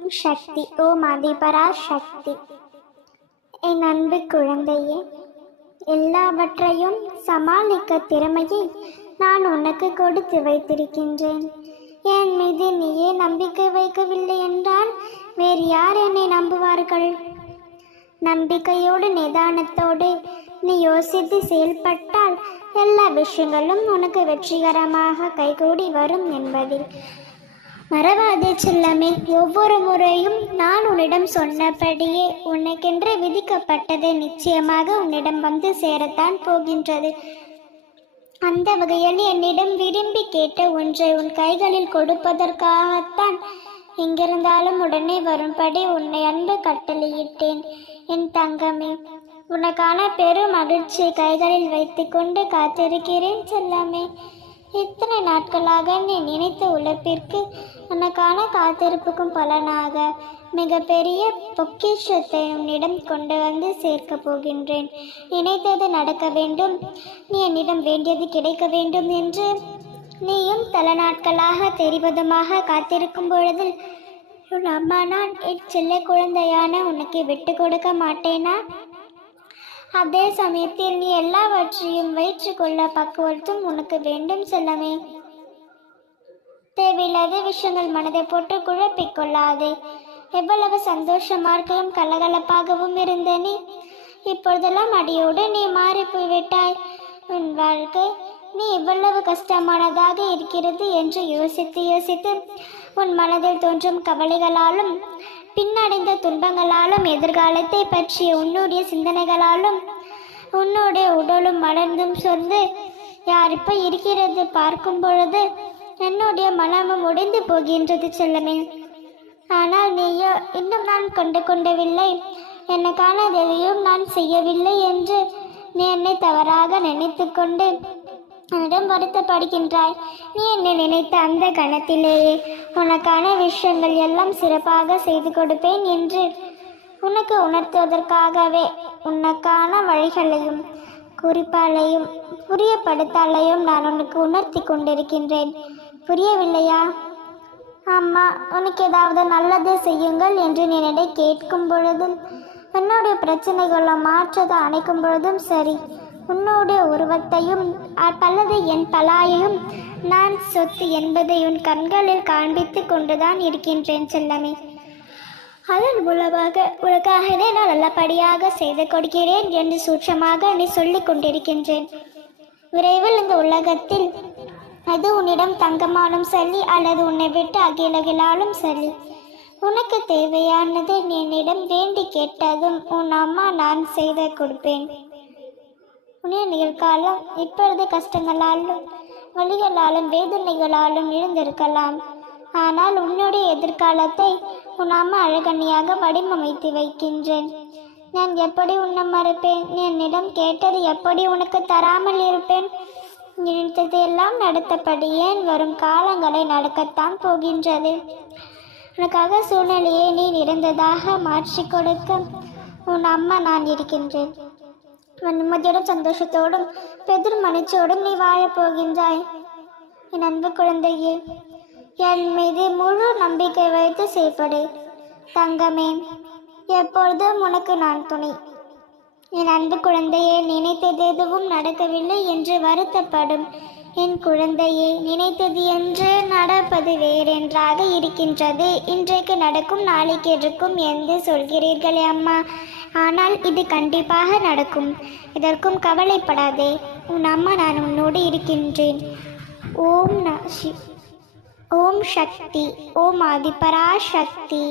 ஓம் சக்தி ஓம் அதிபரா சக்தி. என் அன்பு குழந்தையே எல்லாவற்றையும் சமாளிக்க திறமையை நான் உனக்கு கொடுத்து வைத்திருக்கின்றேன். என் மீது நீயே நம்பிக்கை வைக்கவில்லை என்றால் வேறு யார் என்னை நம்புவார்கள்? நம்பிக்கையோடு நிதானத்தோடு நீ யோசித்து செயல்பட்டால் எல்லா விஷயங்களும் உனக்கு வெற்றிகரமாக கைகூடி வரும் என்பதில் மறவாதே செல்லமே. ஒவ்வொரு முறையும் நான் உன்னிடம் சொன்னபடியே உனக்கென்று விதிக்கப்பட்டது நிச்சயமாக உன்னிடம் வந்து சேரத்தான் போகின்றது. அந்த வகையில் என்னிடம் விரும்பி கேட்ட ஒன்றை உன் கைகளில் கொடுப்பதற்காகத்தான் எங்கிருந்தாலும் உடனே வரும்படி உன்னை அன்பு கட்டளையிட்டேன். என் தங்கமே உனக்கான பெரும் மகிழ்ச்சியை கைகளில் வைத்துக்கொண்டு காத்திருக்கிறேன் செல்லமே. இத்தனை நாட்களாக நீ நினைத்த உழைப்பிற்கு உனக்கான காத்திருப்புக்கும் பலனாக மிகப்பெரிய பொக்கிஷத்தை உன்னிடம் கொண்டு வந்து சேர்க்கப் போகின்றேன். நினைத்தது நடக்க வேண்டும். நீ என்னிடம் வேண்டியது கிடைக்க வேண்டும் என்று நீயும் பல நாட்களாக தெரிவதுமாக காத்திருக்கும் பொழுதில் உன் அம்மா நான் என் செல்ல குழந்தையான உனக்கு விட்டு கொடுக்க மாட்டேனா? அதே சமயத்தில் நீ எல்லாவற்றையும் வயிற்றுக்கொள்ள பக்குவத்தும் உனக்கு வேண்டும் செல்லமே. தேவையில்லாத விஷயங்கள் மனதை போட்டு குழப்பிக் கொள்ளாதே எவ்வளவு சந்தோஷமாகவும் கலகலப்பாகவும் இருந்த நீ இப்பொழுதெல்லாம் அடியோடு நீ மாறி போய்விட்டாய் உன் வாழ்க்கை நீ இவ்வளவு கஷ்டமானதாக இருக்கிறது என்று யோசித்து யோசித்து உன் மனதில் தோன்றும் கவலைகளாலும் பின்னடைந்த துன்பங்களாலும் எதிர்காலத்தை பற்றிய உன்னுடைய சிந்தனைகளாலும் உன்னுடைய உடலும் மலர்ந்தும் சொர்ந்து யார் இப்போ இருக்கிறது பார்க்கும் பொழுது என்னுடைய மனமும் உடைந்து போகின்றது செல்லமே. ஆனால் நீயோ இன்னும் நான் கண்டு கொண்டவில்லை. எனக்கான எதையும் நான் செய்யவில்லை என்று நீ என்னை தவறாக நினைத்து கொண்டு என்னிடம் வருத்தப்படுகின்றாய். நீ என்னை நினைத்த அந்த கணத்திலேயே உனக்கான விஷயங்கள் எல்லாம் சிறப்பாக செய்து கொடுப்பேன் என்று உனக்கு உணர்த்துவதற்காகவே உனக்கான வழிகளையும் குறிப்பாலையும் புரியப்படுத்தாலையும் நான் உனக்கு உணர்த்தி கொண்டிருக்கின்றேன். புரியவில்லையா? அம்மா உனக்கு ஏதாவது நல்லது செய்யுங்கள் என்று நீ கேட்கும் பொழுதும் என்னுடைய பிரச்சனைகளை மாற்றதை அணைக்கும் பொழுதும் சரி. உன்னுடைய உருவத்தையும் பல்லது என் பலாயையும் நான் சொத்து என்பதை உன் கண்களில் காண்பித்து கொண்டுதான் இருக்கின்றேன் செல்லமே. அதன் மூலமாக உனக்காகவே நான் நல்லபடியாக செய்து கொடுக்கிறேன் என்று சூட்சமாக நீ சொல்லிக் கொண்டிருக்கின்றேன். விரைவில் இந்த உலகத்தில் அது உன்னிடம் தங்கமானும் சரி அல்லது உன்னை விட்டு அகிலகிலாலும் சரி. உனக்கு தேவையானது நீ என்னிடம் வேண்டி கேட்டதும் உன் அம்மா நான் செய்து கொடுப்பேன். உன்னை நிகழ்காலம் இப்பொழுது கஷ்டங்களாலும் வழிகளாலும் வேதனைகளாலும் இருந்திருக்கலாம். ஆனால் உன்னுடைய எதிர்காலத்தை உன் அம்மா அழகண்ணியாக வடிவமைத்து வைக்கின்றேன். நான் எப்படி உன்னை மறுப்பேன்? நீ என்னிடம் கேட்டது எப்படி உனக்கு தராமல் இருப்பேன்? நினைத்தது எல்லாம் நடத்தப்படி ஏன் வரும் காலங்களை நடக்கத்தான் போகின்றது? உனக்காக சூழ்நிலையை நீ நிறைந்ததாக மாற்றி கொடுக்க உன் அம்மா நான் இருக்கின்றேன். உன் நிம்மதியோடும் சந்தோஷத்தோடும் பெதிர் மகிழ்ச்சியோடும் நீ வாழப் போகின்றாய். என் அன்பு குழந்தையே என் மீது முழு நம்பிக்கை வைத்து செயல்படு. தங்கமே எப்பொழுதும் உனக்கு நான் துணை. என் அன்பு குழந்தையே நினைத்தது எதுவும் நடக்கவில்லை என்று வருத்தப்படும். என் குழந்தையே நினைத்தது என்று நடப்பது வேறென்றாக இருக்கின்றது. இன்றைக்கு நடக்கும் நாளைக்கு இருக்கும் என்று சொல்கிறீர்களே அம்மா. ஆனால் இது கண்டிப்பாக நடக்கும். இதற்கும் கவலைப்படாதே. உன் அம்மா நான் உன்னோடு இருக்கின்றேன். ஓம் ந ஷி ஓம் சக்தி ஓம் ஆதிபரா சக்தி